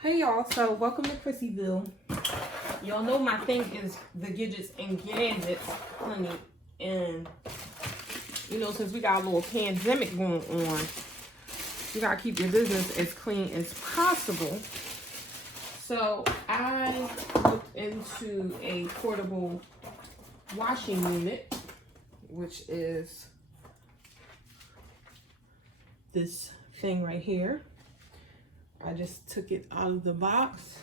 Hey y'all, so welcome to Kryssyville. Y'all know my thing is the gadgets and gadgets, honey. And you know, since we got a little pandemic going on, you gotta keep your business as clean as possible. So I looked into a portable washing unit, which is this thing right here. I just took it out of the box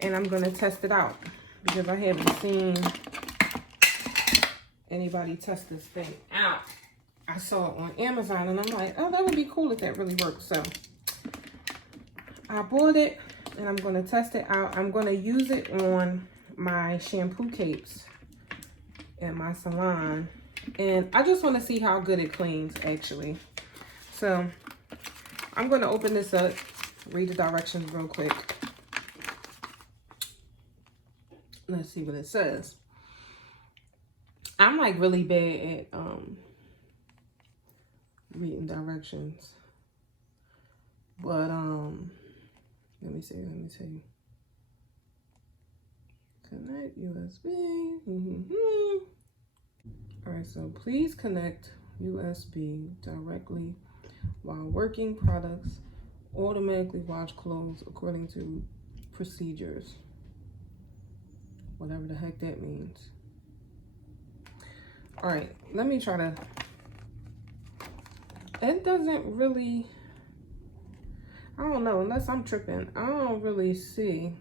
and I'm gonna test it out because I haven't seen anybody test this thing out. I saw it on Amazon and I'm like, oh, that would be cool if that really works. So I bought it and I'm gonna test it out. I'm gonna use it on my shampoo capes in my salon. And I just wanna see how good it cleans actually. So I'm going to open this up, read the directions real quick. Let's see what it says. I'm like really bad at reading directions. But let me see. Connect USB. All right, so please connect USB directly while working. Products automatically wash clothes according to procedures. Whatever the heck that means. All right, let me try to. It doesn't really, I don't know, unless I'm tripping, I don't really see.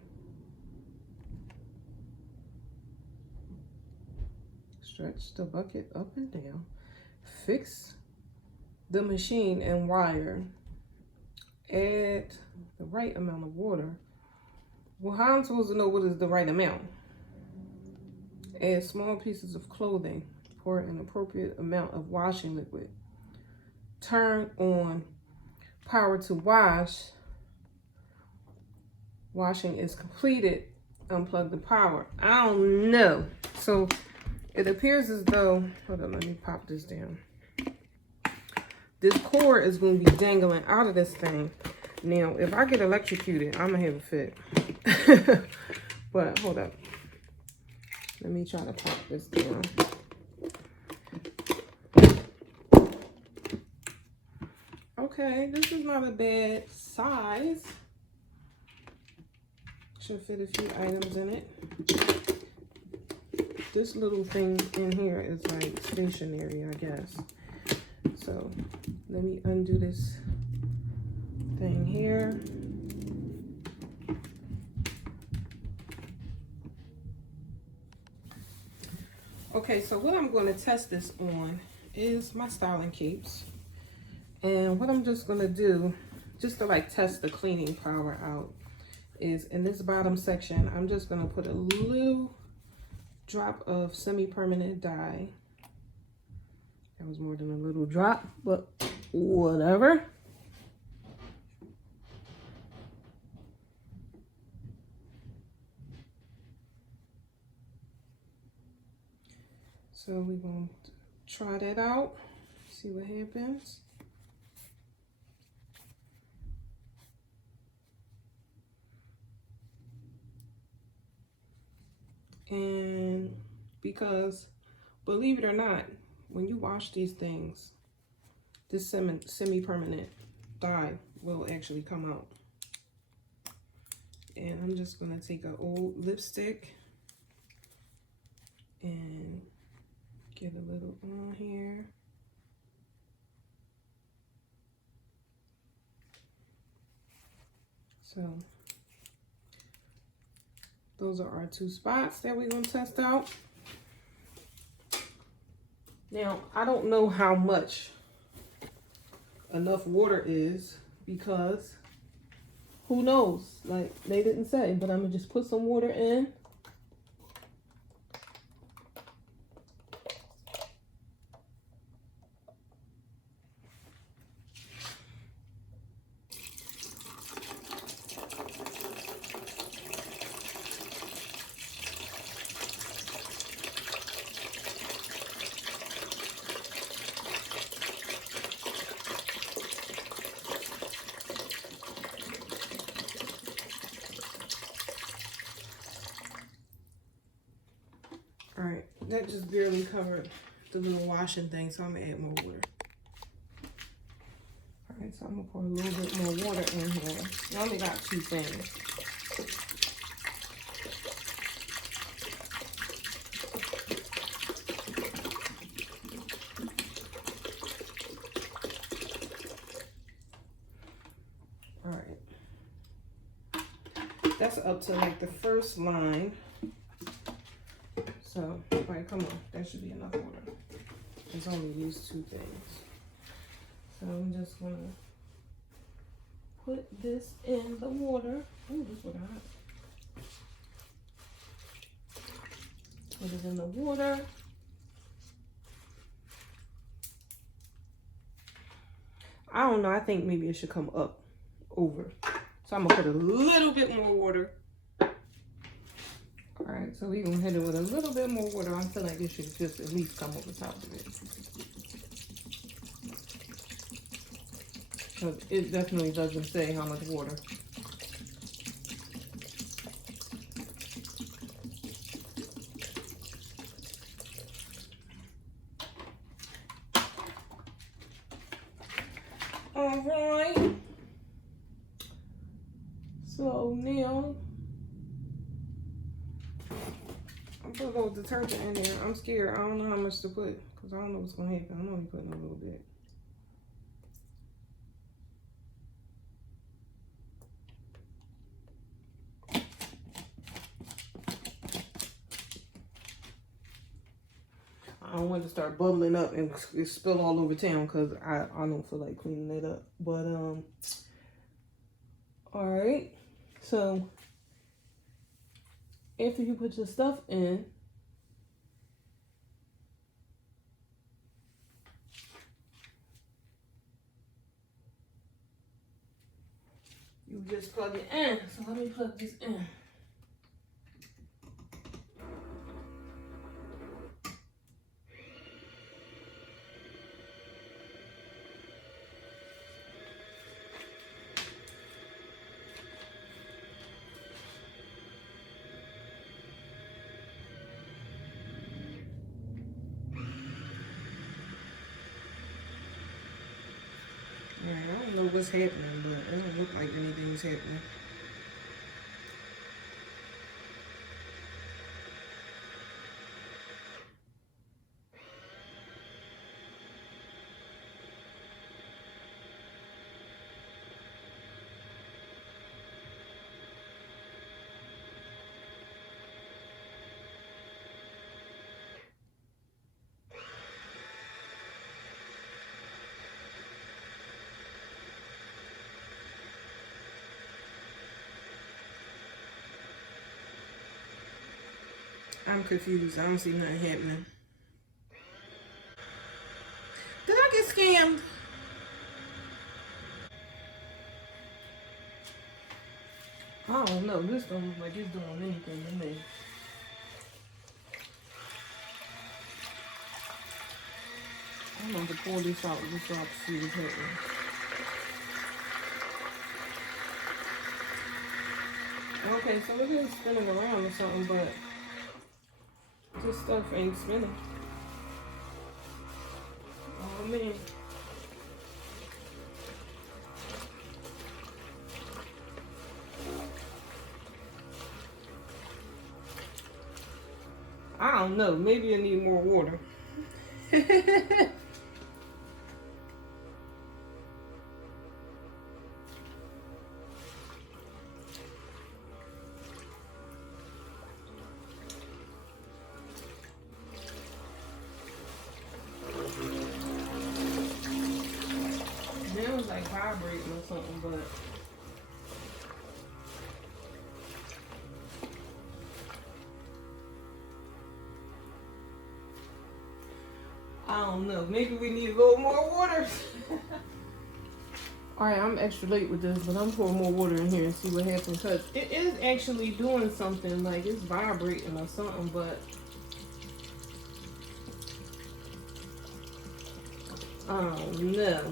Stretch the bucket up and down. Fix the machine and wire. Add the right amount of water. Well, how am I supposed to know what is the right amount? Add small pieces of clothing. Pour an appropriate amount of washing liquid. Turn on power to wash. Washing is completed. Unplug the power. I don't know. So it appears as though, hold on, let me pop this down. This cord is going to be dangling out of this thing. Now, if I get electrocuted, I'm going to have a fit. But, hold up. Let me try to pop this down. Okay, this is not a bad size. Should fit a few items in it. This little thing in here is like stationary, I guess. So let me undo this thing here. Okay, so what I'm going to test this on is my styling capes. And what I'm just going to do, just to like test the cleaning power out, is in this bottom section, I'm just going to put a little drop of semi-permanent dye. That was more than a little drop, but whatever. So we're going to try that out, see what happens. And because, believe it or not, when you wash these things, this semi-permanent dye will actually come out. And I'm just going to take an old lipstick and get a little on here. So those are our two spots that we're going to test out. Now, I don't know how much enough water is because who knows? Like, they didn't say, but I'm going to just put some water in. That just barely covered the little washing thing, so I'm gonna add more water. All right, so I'm gonna pour a little bit more water in here. I only got 2 things. All right. That's up to like the first line. So, all right, come on. That should be enough water. It's only these 2 things. So I'm just gonna put this in the water. Oh, this water hot. Put it in the water. I don't know. I think maybe it should come up over. So I'm gonna put a little bit more water. All right, so we're gonna hit it with a little bit more water. I feel like it should just at least come over top of it. So it definitely doesn't say how much water. All right. So now I'm putting a little detergent in there. I'm scared. I don't know how much to put because I don't know what's gonna happen. I'm only putting a little bit. I don't want to start bubbling up and spill all over town because I don't feel like cleaning it up. But all right. So after you put your stuff in, you just plug it in. So let me plug this in. I don't know what's happening, but it don't look like anything's happening. I'm confused. I don't see nothing happening. Did I get scammed? I don't know. This don't look like it's doing anything to me. I'm going to pour this out just so I can see what's happening. Okay, so it is spinning around or something, but this stuff ain't spinning. Oh man. I don't know. Maybe I need more water. It was like vibrating or something, but I don't know. Maybe we need a little more water. Alright, I'm extra late with this, but I'm pouring more water in here and see what happens. Because it is actually doing something, like it's vibrating or something, but I don't know.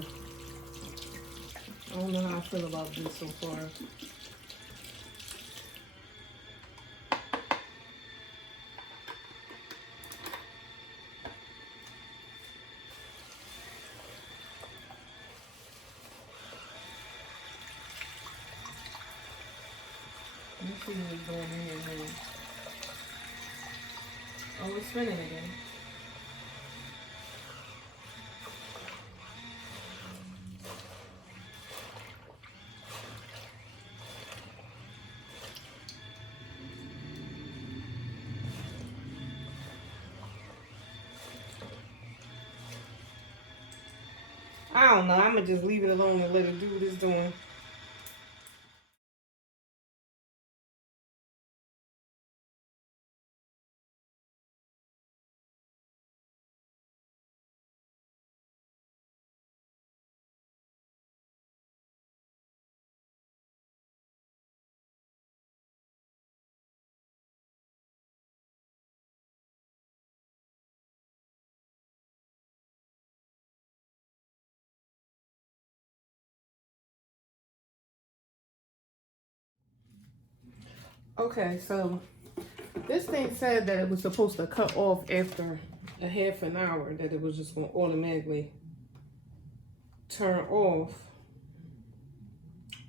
I don't know how I feel about this so far. Let's see what it's doing in here now. Oh, it's spinning again. I don't know. I'm going to just leave it alone and let it do what it's doing. Okay, so this thing said that it was supposed to cut off after a half an hour, that it was just going to automatically turn off.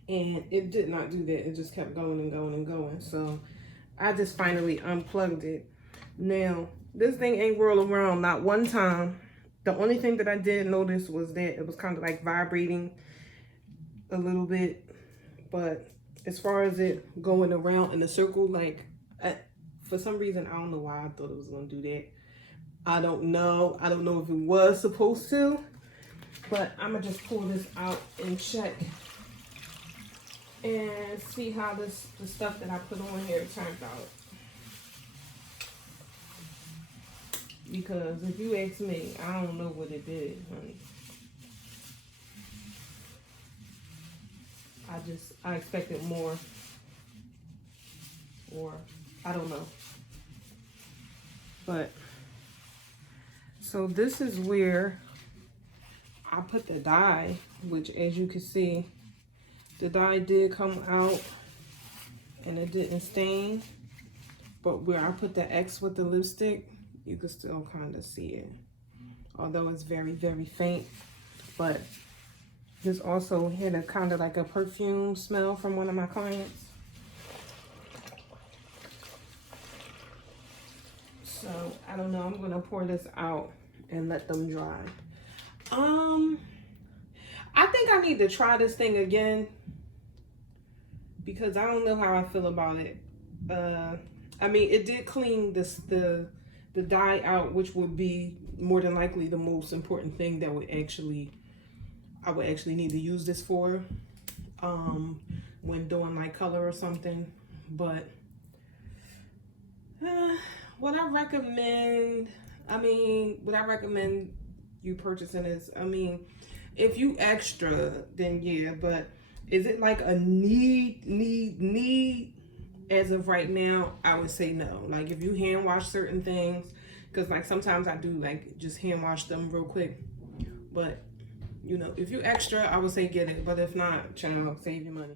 And it did not do that. It just kept going and going and going. So I just finally unplugged it. Now, this thing ain't roll around not one time. The only thing that I did notice was that it was kind of like vibrating a little bit. But as far as it going around in a circle, like, for some reason, I don't know why I thought it was going to do that. I don't know. I don't know if it was supposed to. But I'm going to just pull this out and check and see how the stuff that I put on here turned out. Because if you ask me, I don't know what it did, honey. I expected more, or I don't know. But so this is where I put the dye, which, as you can see, the dye did come out and it didn't stain. But where I put the X with the lipstick, you can still kind of see it, although it's very, very faint. But this also had a kind of like a perfume smell from one of my clients. So I don't know. I'm gonna pour this out and let them dry. I think I need to try this thing again because I don't know how I feel about it. I mean, it did clean the dye out, which would be more than likely the most important thing that I would actually need to use this for when doing like color or something. But what I recommend you purchasing is, I mean, if you extra, then yeah, but is it like a need? As of right now, I would say no. Like, if you hand wash certain things, because like sometimes I do like just hand wash them real quick. But you know, if you extra, I would say get it. But if not, child, save your money.